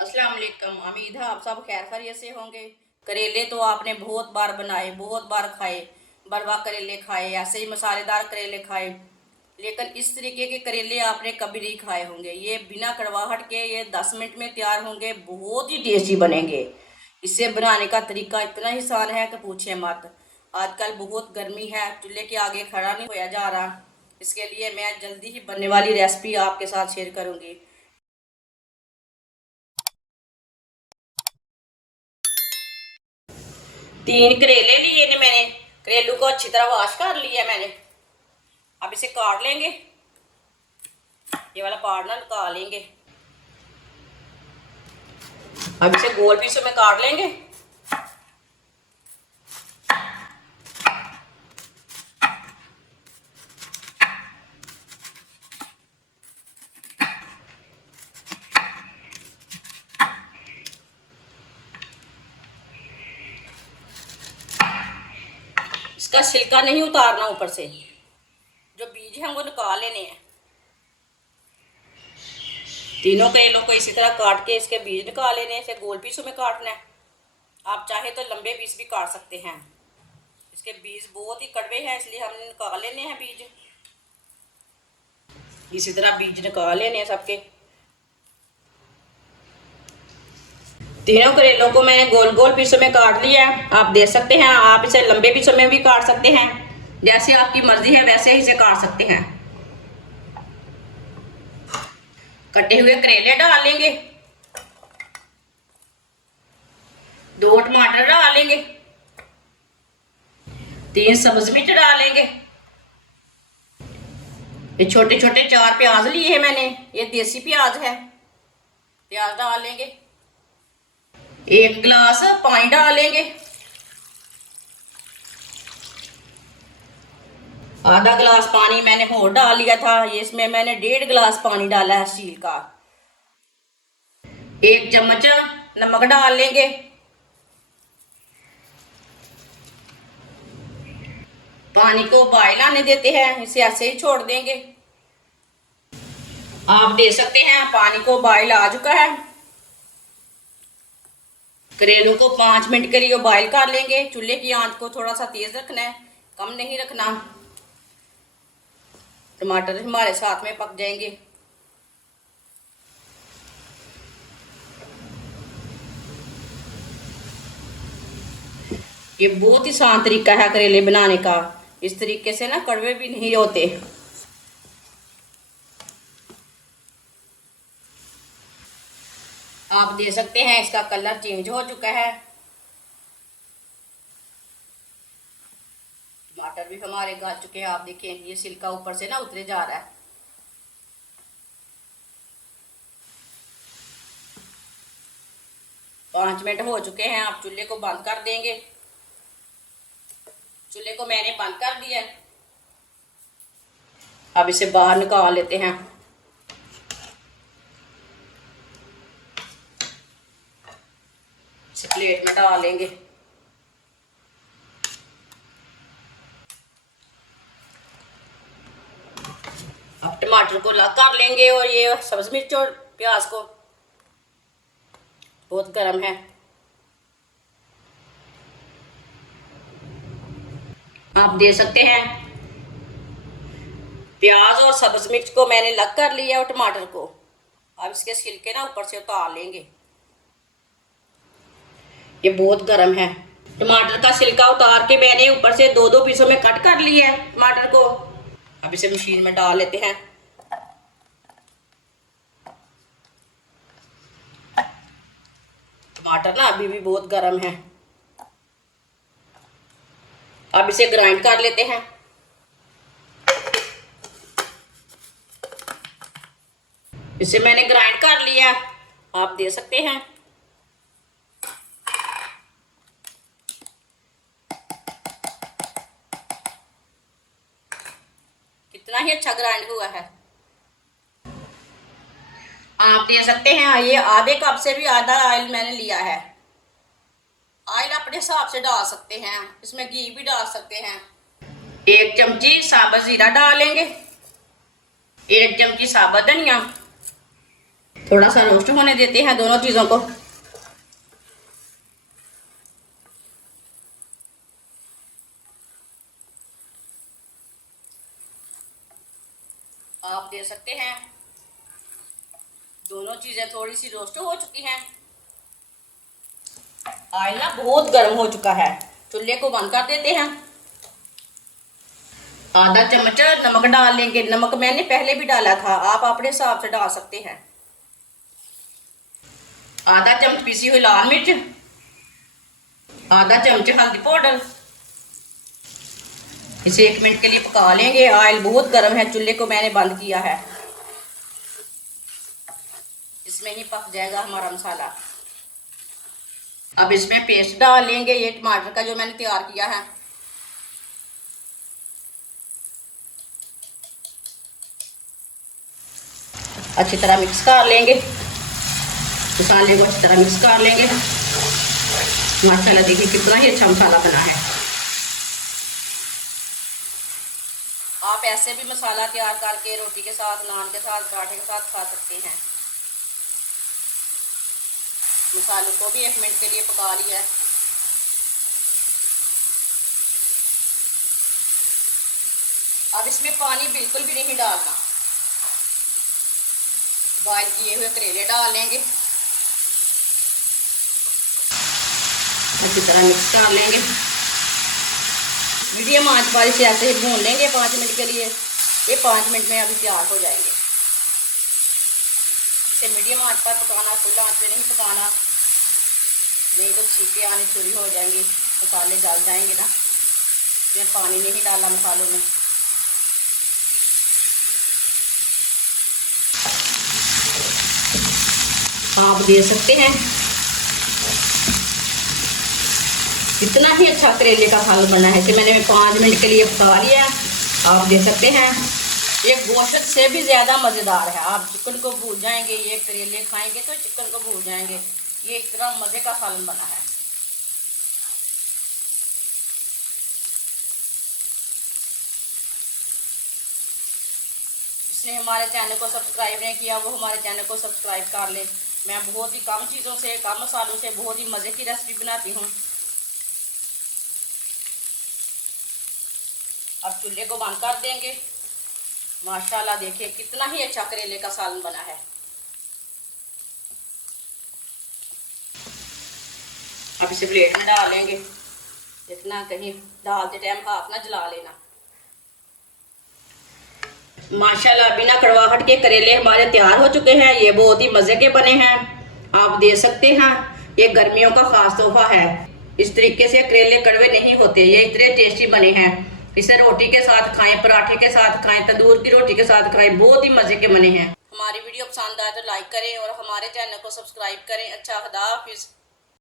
अस्सलाम वालेकुम। उम्मीद है आप सब खैर खैरियत से होंगे। करेले तो आपने बहुत बार बनाए, बहुत बार खाए, बरवा करेले खाए, ऐसे ही मसालेदार करेले खाए, लेकिन इस तरीके के करेले आपने कभी नहीं खाए होंगे। ये बिना कड़वाहट के ये 10 मिनट में तैयार होंगे, बहुत ही टेस्टी बनेंगे। इसे बनाने का तरीका इतना ही आसान है कि पूछे मत। आजकल बहुत गर्मी है, चूल्हे के आगे खड़ा नहीं होया जा रहा। इसके लिए मैं जल्दी ही बनने वाली रेसिपी आपके साथ शेयर करूँगी। 3 करेले लिए ने मैंने। करेलू को अच्छी तरह वॉश कर लिया मैंने। अब इसे काट लेंगे, ये वाला पार्ट ना निकाल लेंगे। अब इसे गोल पीसों में काट लेंगे। इसका छिलका नहीं उतारना, ऊपर से जो बीज है वो निकाल लेने हैं। तीनों करेलों को इसी तरह काट के इसके बीज निकाल लेने हैं। इसे गोल पीसों में काटना है। आप चाहे तो लंबे पीस भी काट सकते हैं। इसके बीज बहुत ही कड़वे हैं, इसलिए हमने निकाल लेने हैं बीज। इसी तरह बीज निकाल लेने हैं सबके। तीनों करेलों को मैंने गोल गोल पीसों में काट लिया है। आप देख सकते हैं, आप इसे लंबे पीसों में भी काट सकते हैं, जैसे आपकी मर्जी है वैसे ही इसे काट सकते हैं। कटे हुए करेले डाल लेंगे, 2 टमाटर डाल लेंगे, 3 सब्ज मिर्च डाल लेंगे। ये छोटे छोटे 4 प्याज लिए हैं मैंने, ये देसी प्याज है। प्याज डाल लेंगे। 1 गिलास पानी डाल लेंगे। आधा गिलास पानी मैंने और डाल लिया था, ये इसमें मैंने 1.5 गिलास पानी डाला है स्टील का। 1 चम्मच नमक डाल लेंगे। पानी को बॉयल आने देते हैं, इसे ऐसे ही छोड़ देंगे। आप देख सकते हैं पानी को बॉयल आ चुका है। करेलों को 5 मिनट के लिए बॉयल कर लेंगे। चूल्हे की आंच को थोड़ा सा तेज रखना है, कम नहीं रखना। टमाटर हमारे साथ में पक जाएंगे। ये बहुत ही आसान तरीका है करेले बनाने का। इस तरीके से ना कड़वे भी नहीं होते। आप देख सकते हैं इसका कलर चेंज हो चुका है। टमाटर भी हमारे गल चुके हैं। आप देखें, ये छिलका ऊपर से ना उतरे जा रहा है। पाँच मिनट हो चुके हैं। आप चूल्हे को बंद कर देंगे। चूल्हे को मैंने बंद कर दिया। अब इसे बाहर निकाल लेते हैं। इसे प्लेट में डाल लेंगे। अब टमाटर को अलग कर लेंगे और ये सब्ज मिर्च और प्याज को। बहुत गर्म है। आप देख सकते हैं प्याज और सब्ज मिर्च को मैंने अलग कर लिया और टमाटर को। अब इसके छिलके ना ऊपर से उतार लेंगे। ये बहुत गर्म है। टमाटर का छिलका उतार के मैंने ऊपर से 2-2 पीसों में कट कर लिया है टमाटर को। अब इसे मशीन में डाल लेते हैं। टमाटर ना अभी भी बहुत गर्म है। अब इसे ग्राइंड कर लेते हैं। इसे मैंने ग्राइंड कर लिया, आप देख सकते हैं। कितना ही अच्छा ग्राइंड हुआ है। आप देख सकते हैं ये आधे कप से भी आधा ऑयल मैंने लिया है। ऑयल अपने हिसाब से डाल सकते हैं, इसमें घी भी डाल सकते हैं। 1 चमची साबुत जीरा डालेंगे, 1 चमची साबुत धनिया, थोड़ा सा रोस्ट होने देते हैं दोनों चीज़ों को। आप देख सकते हैं दोनों चीज़ें थोड़ी सी रोस्ट हो चुकी हैं। ऑयल ना बहुत गर्म हो चुका है, चूल्हे को बंद कर देते हैं। आधा चम्मच नमक डाल लेंगे। नमक मैंने पहले भी डाला था, आप अपने हिसाब से डाल सकते हैं। आधा चम्मच पीसी हुई लाल मिर्च, आधा चम्मच हल्दी पाउडर। इसे 1 मिनट के लिए पका लेंगे। ऑयल बहुत गर्म है, चूल्हे को मैंने बंद किया है। इसमें ही पक जाएगा हमारा मसाला। अब इसमें पेस्ट डाल लेंगे, ये टमाटर का जो मैंने तैयार किया है। अच्छी तरह मिक्स कर लेंगे, मसाले को अच्छी तरह मिक्स कर लेंगे। माशाल्लाह देखिए कितना ही अच्छा मसाला बना है। आप ऐसे भी मसाला तैयार करके रोटी के साथ, नान के साथ, पराठे के साथ खा सकते हैं। मसालों को भी 1 मिनट के लिए पका लिया है। अब इसमें पानी बिल्कुल भी नहीं डालना। बॉयल किए हुए करेले डाल लेंगे, अच्छी तरह मिक्स कर लेंगे। मीडियम आंच पर इसे ऐसे ही भून लेंगे 5 मिनट के लिए। ये 5 मिनट में अभी तैयार हो जाएंगे। इसे मीडियम आंच पर पकाना, फुल आंच पे नहीं पकाना, नहीं तो छींके आने शुरू हो जाएंगी, मसाले जल जाएंगे ना। इसमें पानी नहीं डाला मसालों में। आप देख सकते हैं इतना ही अच्छा करेले का सालन बना है। इसे मैंने 5 मिनट के लिए पका लिया। आप देख सकते हैं ये गोश्त से भी ज़्यादा मज़ेदार है। आप चिकन को भूल जाएंगे, ये करेले खाएंगे तो चिकन को भूल जाएंगे। ये इतना मज़े का सालन बना है। जिसने हमारे चैनल को सब्सक्राइब नहीं किया वो हमारे चैनल को सब्सक्राइब कर ले। मैं बहुत ही कम चीज़ों से, कम मसालों से बहुत ही मज़े की रेसिपी बनाती हूँ। अब चूल्हे को बंद कर देंगे। माशाल्लाह देखिए कितना ही अच्छा करेले का सालन बना है। अब इसे प्लेट में डाल लेंगे। देखना कहीं डालते टाइम हाथ ना जला लेना। माशाल्लाह बिना कड़वाहट के करेले हमारे तैयार हो चुके हैं। ये बहुत ही मज़े के बने हैं। आप देख सकते हैं ये गर्मियों का खास तोहफा है। इस तरीके से करेले कड़वे नहीं होते, ये इतने टेस्टी बने हैं। इसे रोटी के साथ खाएं, पराठे के साथ खाएं, तंदूर की रोटी के साथ खाएं, बहुत ही मज़े के बने हैं। हमारी वीडियो पसंद आए तो लाइक करें और हमारे चैनल को सब्सक्राइब करें। अच्छा, खुदा हाफिज़।